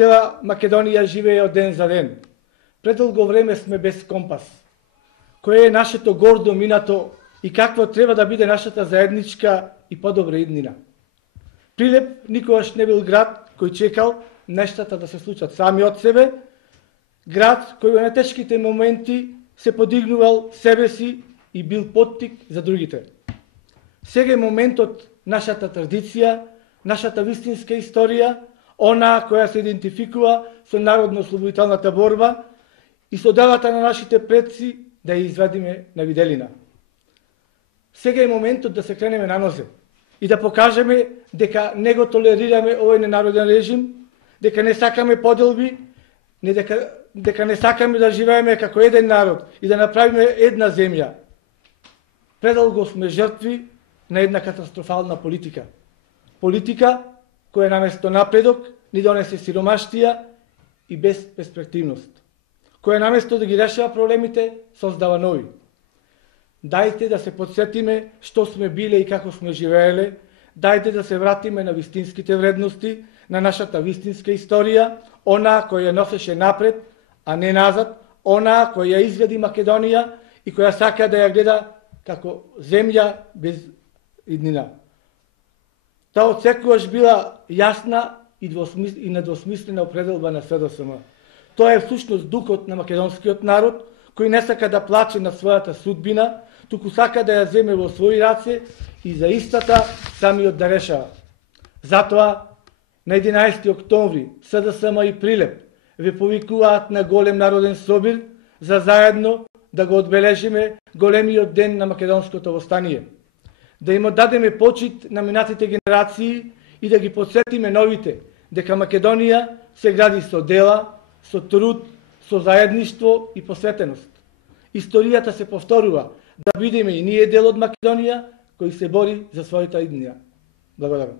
Цела Македонија живее од ден за ден. Предолго време сме без компас. Кое е нашето гордо минато и какво треба да биде нашата заедничка и подобра иднина. Прилеп никогаш не бил град кој чекал нештата да се случат сами од себе, град кој во најтешките моменти се подигнувал себе си и бил поттик за другите. Сега е моментот нашата традиција, нашата вистинска историја, она која се идентификува со народно-ослободителната борба и со делата на нашите предци да ја извадиме на виделина. Сега е моментот да се кренеме на нозе и да покажеме дека не го толерираме овој ненароден режим, дека не сакаме поделби, дека не сакаме да живееме како еден народ и да направиме една земја. Предолго сме жртви на една катастрофална политика. Политика која наместо напредок ни донесе сиромаштија и безперспективност. Која наместо да ги решава проблемите, создава нови. Дајте да се подсетиме што сме биле и како сме живееле, дајте да се вратиме на вистинските вредности, на нашата вистинска историја, она која носеше напред, а не назад, она која изгради Македонија и која сака да ја гледа како земја без иднина. Таа отсекогаш била јасна и недвосмислена определба на СДСМ. Тоа е всушност духот на македонскиот народ, кој не сака да плаче на својата судбина, туку сака да ја земе во своји раце и за истата самиот да решава. Затоа, на 11 октомври, СДСМ и Прилеп ве повикуваат на голем народен собир за заедно да го одбележиме големиот ден на македонското востание. Да им оддадеме почит на минатите генерации и да ги подсетиме новите, дека Македонија се гради со дела, со труд, со заедништво и посветеност. Историјата се повторува, да бидеме и ние дел од Македонија кој се бори за својата иднина. Благодарам.